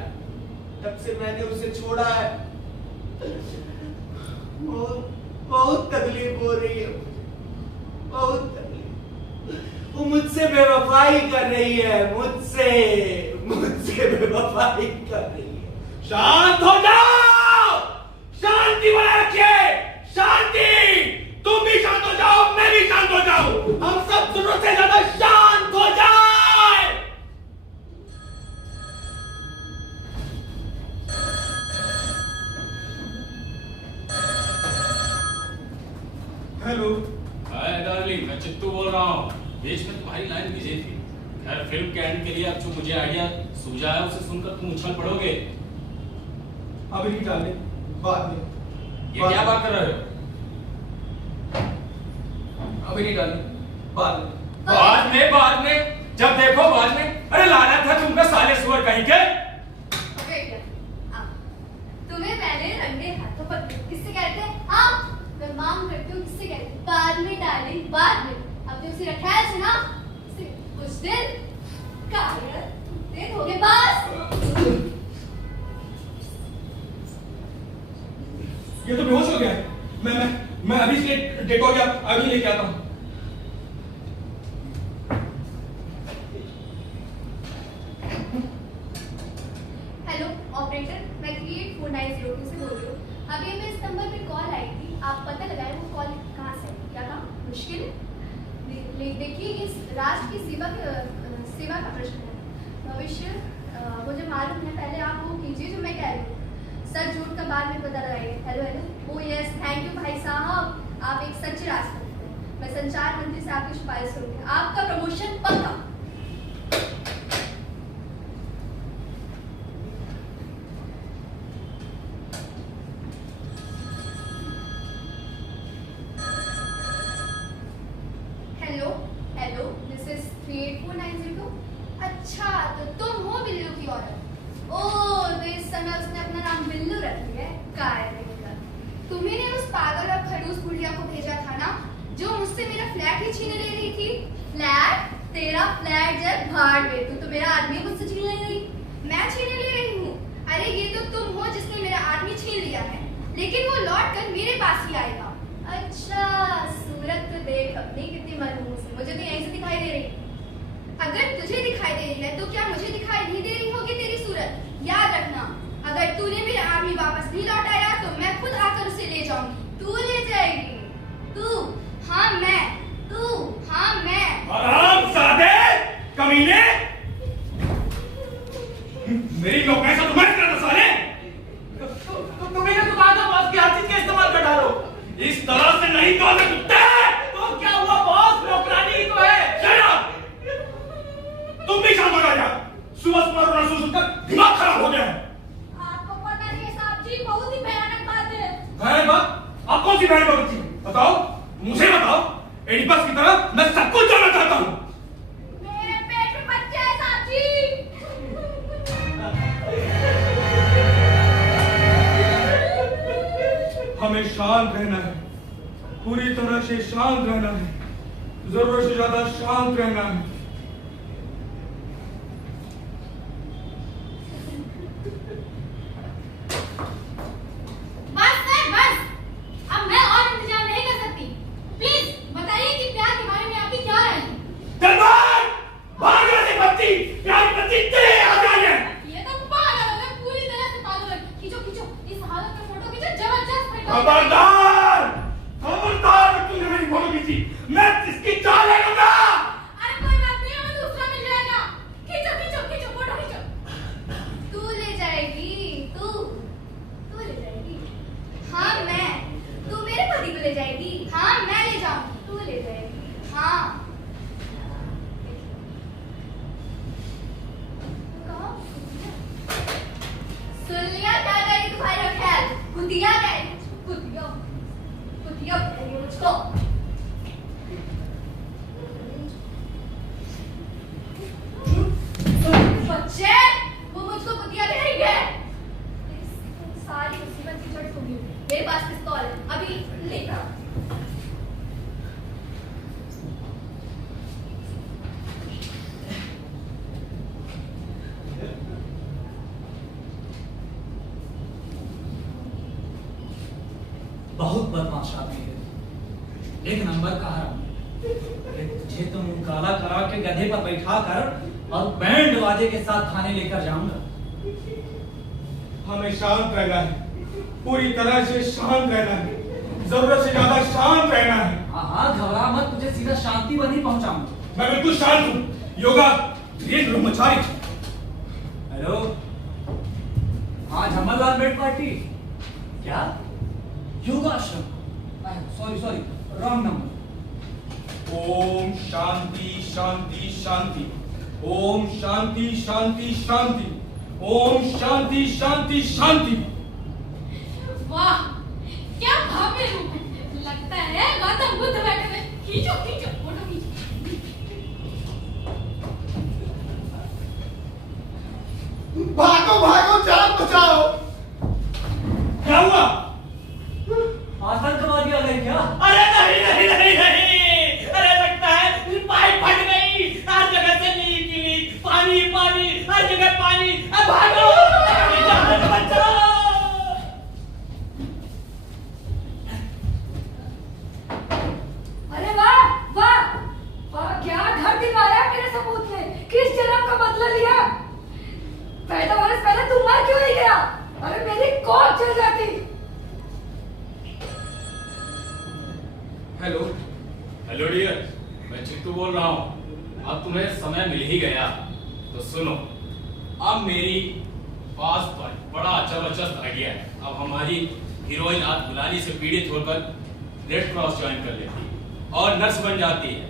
तब से मैंने उसे छोड़ा है। बहुत तकलीफ हो रही है, बहुत तकलीफ। वो मुझसे बेवफाई कर रही है, मुझसे बेवफाई कर रही है। शांत हो जाओ, शांति बनाए रखिए, शांति। तुम भी शांत हो जाओ, मैं भी शांत हो जाऊं, हम सब जरूरत से ज्यादा शांत हो जाए। हेलो। हाय डार्लिंग, मैं चित्तू बोल रहा हूँ। बीच में तुम्हारी लाइन बिजी थी। खैर फिल्म के एंड के लिए अब जो मुझे आइडिया सूझा है उसे सुनकर तुम उछल पड़ोगे। अभी नहीं डाले, बाद में। ये क्या बात कर रहे हो? अभी नहीं डाले, बाद में। बाद में जब देखो बाद में। अरे लाना था तुम पे साले सुअर कहीं के। तुम्हें मैंने रंगे हाथों पकड़ा, किससे कहते हैं? हाँ, मैं मांग करती हूँ, किससे कहते हैं? बाद में डार्लिंग, बाद में। अब जो उसे रखा है सुना, कुछ दिन दे दोगे बस। ये तो बेहोश हो गया है। मैं अभी से डेटोल या अभी लेके आता हूँ। हेलो ऑपरेटर, मैं क्रिएट 4902 से बोल रही हूँ। अभी हमें इस नंबर पे कॉल आई थी, आप पता लगाएं वो कॉल कहाँ से आई। क्या काम मुश्किल है? देखिए ये राष्ट्र की सेवा का प्रश्न है। भविष्य मुझे मालूम है, पहले आप वो कीजिए जो मैं कह रही हूँ। में पता लगाइए। Hello hello. Oh yes, thank you भाई साहब, आप एक सच्चे राजपूत हैं। मैं संचार मंत्री से आपकी सिफारिश करूंगी, आपका प्रमोशन पक्का। Hello hello, this is 38490। अच्छा, तो तुम हो बिल्लू की औरत। ओह, तो इस समय उसने अपना नाम बिल्लू रख लिया है। तुम्ही ने उस पागल और खड़ूस बुढ़िया को भेजा था ना, जो मुझसे मेरा फ्लैट ही छीन ले रही थी। फ्लैट? तेरा फ्लैट जब भाड़ में, तू तो मेरा आदमी मुझसे छीन ले रही। मैं छीन ले रही हूँ? अरे ये तो तुम हो जिसने मेरा आदमी छीन लिया है, लेकिन वो लौट कर मेरे पास ही आएगा। अच्छा, सूरत तो देख अपनी कितनी मनहूस है, मुझे तो यहीं से दिखाई दे रही। अगर तुझे दिखाई दे रही है तो क्या मुझे दिखाई नहीं दे रही होगी तेरी सूरत? याद रखना, अगर तूने मेरा आदमी वापस नहीं लौटाया तो मैं खुद आकर उसे ले जाऊंगी। तू ले जाएगी? तू? हाँ मैं। तू? हाँ मैं। हरामजादे, कमीने, मेरी नौकरी से तुम्हें करना साले। तुम्हें तो कहा था बॉस की हर चीज का इस्तेमाल कर डालो। इस तरह से नहीं तो कुत्ते। तो क्या हुआ बॉस, नौकरानी ही तो है। तुम भी शांत हो जाओ यार, सुबह सुबह सुनकर दिमाग खराब हो गया है। आपको पता नहीं है साहब जी, बहुत ही भयानक बात है। भयानक बात? आप कौन सी भयानक बात थी? बताओ, मुझे बताओ। एडिपस की तरह मैं सब कुछ जानना चाहता हूँ। मेरे पेट में बच्चा है साहब जी। हमें शांत रहना है, पूरी तरह से शांत रहना है, जरूरत से ज्यादा शांत रहना है। बस सर बस, अब मैं और इंतजार नहीं कर सकती। प्लीज बताइए कि प्यार के बारे में आपकी क्या राय है? दरबार, भाग यहाँ से बच्ची, प्यार की बच्ची तेरे आ जाए। ये तो पागल है, पूरी तरह से पागल है। खींचो खींचो, इस हालत में फोटो खींचो, जबरदस्त फोटो। खबरदार, खबरदार, तुमने मेरी फोटो खींची, मैं इसकी जान ले लूंगा। अरे कोई बात नहीं, हमें दूसरा मिल जाएगा। खींचो खींचो खींचो, फोटो खींचो। तू ले जाएगी? तू ले जाएगी? हाँ मैं। तू मेरे पति को ले जाएगी? हाँ मैं ले जाऊंगी। तू ले जाएगी? हाँ। सुन लिया क्या कह रही तुम्हारा ख्याल? कुतिया कह रही, कुतिया कुतिया कह रही है मुझको। बच्चे, वो मुझको कुतिया कह रही है। सारी मुसीबत की जड़ तुम ही हो। मेरे पास पिस्तौल है, अभी लेकर आओ। बहुत बदमाश आदमी है, एक नंबर का हराम। तुझे तो मुंह काला करा के गधे पर बैठा कर और बैंड बाजे के साथ थाने लेकर जाऊंगा। हमें शांत रहना है, पूरी तरह से शांत रहना है, जरूरत से ज्यादा शांत रहना है। हाँ घबरा मत, तुझे सीधा शांति पर ही पहुंचाऊंगा। मैं बिल्कुल शांत हूँ। योगा धीरे ब्रह्मचारी। हेलो, हाँ झमरलाल बेड पार्टी। क्या? योगाश्रम? Sorry sorry, wrong number. ओम शांति शांति शांति, ओम शांति शांति शांति, ओम शांति शांति शांति। वाह, क्या भव्य रूप है। लगता है गौतम बुद्ध बैठे हुए। खींचो खींचो, फोटो खींचो। भागो भागो, जान बचाओ। क्या हुआ? आतंकवादी आ गए क्या? अरे नहीं नहीं नहीं नहीं, अरे लगता है पाइप फट गई। हर जगह से लीक ही लीक, पानी पानी, हर जगह पानी। अब भागो, अपनी जान बचाओ। अरे वाह वाह वाह, क्या घर दिखाया मेरे सबूत ने। किस जन्म का बदला लिया। पैदा होने से पहले तू मर क्यों नहीं गया? अरे मेरी कौन चल जाती। हेलो हेलो डियर, मैं चित्तू बोल रहा हूँ। अब तुम्हें समय मिल ही गया तो सुनो। अब मेरी पास बड़ा जबरदस्त आइडिया है। अब हमारी हीरोइन आज गुलानी से पीड़ित होकर रेड क्रॉस ज्वाइन कर लेती है और नर्स बन जाती है।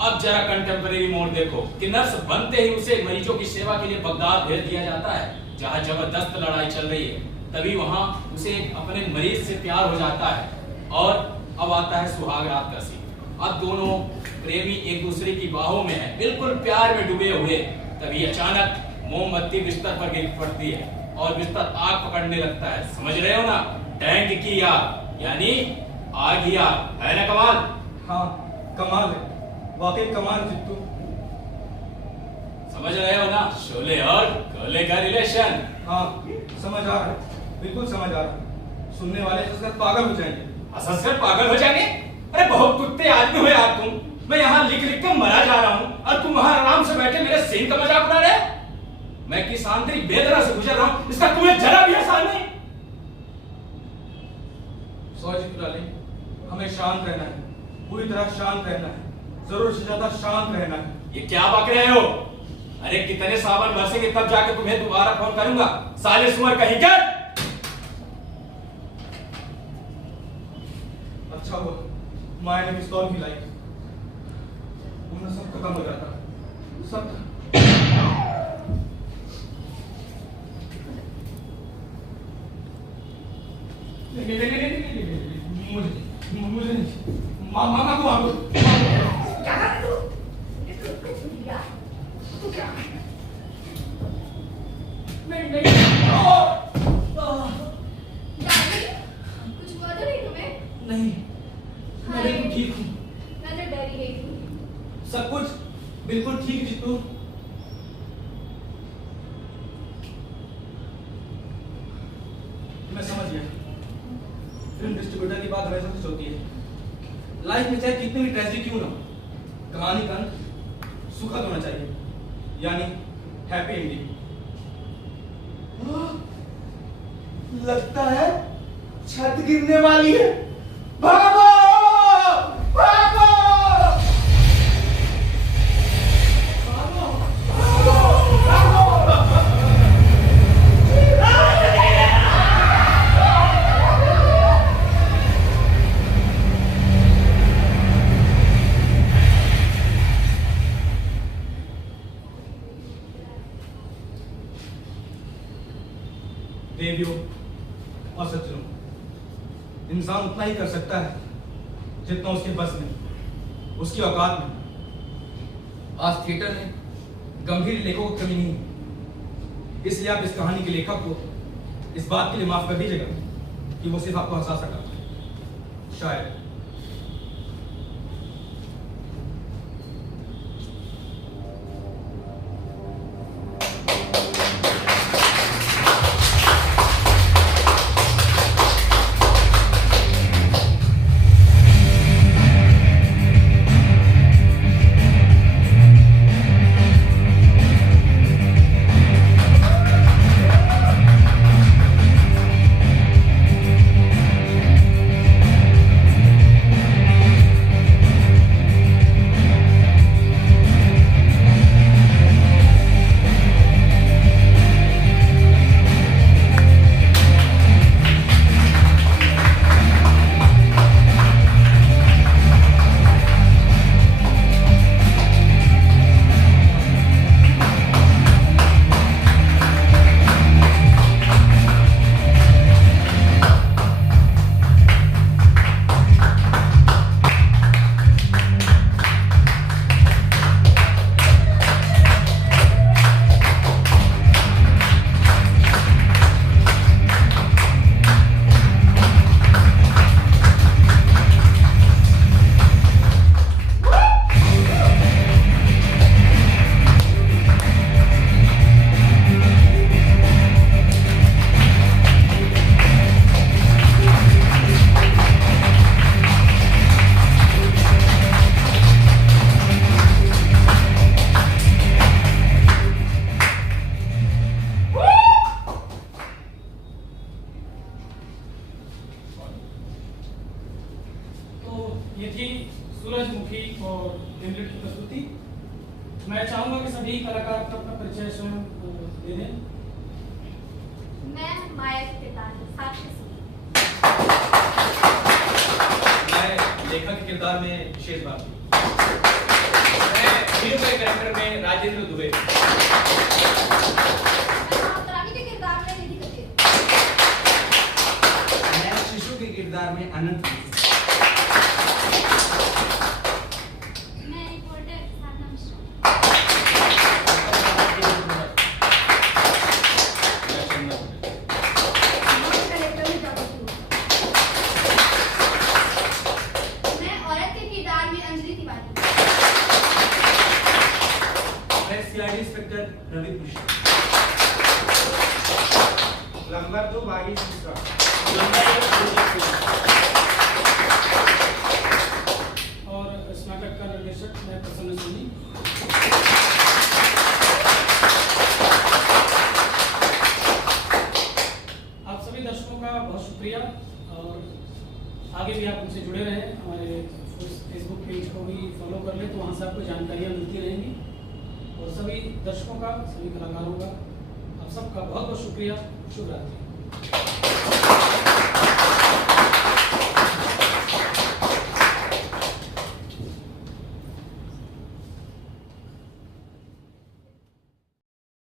अब जरा कंटेम्परेरी मोड देखो कि नर्स बनते ही उसे मरीजों की सेवा के लिए बगदाद भेज दिया जाता है, जहां जबरदस्त लड़ाई चल रही है। तभी वहां उसे अपने मरीज से प्यार हो जाता है और अब आता है सुहाग रात का सीन। अब दोनों प्रेमी एक दूसरे की बाहों में है, बिल्कुल प्यार में डूबे हुए। तभी अचानक मोमबत्ती बिस्तर पर गिर पड़ती है और बिस्तर आग पकड़ने लगता है। समझ रहे हो ना, टैंक की आग यानी आग ही आग, है ना कमाल? हाँ कमाल है, वाकई कमाल जित्तू। समझ रहे हो ना, शोले और गोले का रिलेशन? हाँ समझ आ रहा है, बिल्कुल समझ आ रहा है। सुनने वाले हंसकर पागल हो जाएंगे। हंसकर पागल हो जाएंगे? अरे बहुत कुत्ते आदमी हो यार तुम। मैं यहाँ लिख लिख कर मरा जा रहा हूँ और तुम वहां आराम से बैठे मेरे सीन का मजाक उड़ा रहे। मैं किस आंतरिक बेदरा से गुजर रहा हूँ, इसका तुम्हें जरा भी एहसास नहीं। सॉरी जित्तू डार्लिंग, हमें शांत रहना है, पूरी तरह शांत रहना है, जरूर से ज्यादा शांत रहना है। ये क्या बक रहे हो? अरे कितने सावन बरसेंगे तब जाके तुम्हें दोबारा फोन करूंगा, साले सुअर कहीं कर। अच्छा हुआ माया ने पिस्तौल भी लाई, उनमें सब खत्म हो जाता, सब। मुझे मामा को आपको क्या कर रहे तू? क्या? तू क्या? डार्लिंग, कुछ हुआ तो नहीं तुम्हें? नहीं, मैं बिल्कुल ठीक हूँ। मैं तो डर ही गई थी। सब कुछ बिल्कुल ठीक जित्तू। मैं समझ गया, फिल्म डिस्ट्रीब्यूटर की बात हमेशा सच होती है। लाइफ में चाहे कितनी भी ट्रेजेडी क्यों ना, कहानी का अंत सुखद होना चाहिए, यानी हैप्पी एंडिंग। लगता है छत गिरने वाली है। भागो भागो भागो भागो। देवियों और सज्जनों, इंसान उतना ही कर सकता है जितना उसके बस में, उसकी औकात में। आज थिएटर में गंभीर लेखों की कमी नहीं है, इसलिए आप इस कहानी के लेखक को इस बात के लिए माफ कर दीजिएगा कि वो सिर्फ आपको हंसा सका, शायद। ये थी सूरजमुखी और हेमलेट की प्रस्तुति। मैं चाहूंगा कि सभी कलाकार अपना परिचय स्वयं दे दें। मैं माया के किरदार में साक्षी सुनी। मैं लेखक के किरदार में शेष बाबू। मैं हीरो के कैरेक्टर में राजेंद्र दुबे। मैं महात्रानी के किरदार में निधि कचेरी। मैं शिशु के किरदार में अनंत। मैं रिपोर्टर साधना मिश्रा। कलेक्टर में जाती हूँ। मैं औरत के किरदार में अंजलि तिवारी। मैं CID inspector Ravi Krishna. Number 2 22 Mishra. और इस नाटक का निर्देशक मैं प्रसन्न सोनी। आप सभी दर्शकों का बहुत शुक्रिया और आगे भी आप हमसे जुड़े रहें। हमारे फेसबुक पेज को भी फॉलो कर लें तो वहाँ से आपको जानकारियाँ मिलती रहेंगी। और सभी दर्शकों का, सभी कलाकारों का, आप सबका बहुत बहुत शुक्रिया। शुभ रात्रि।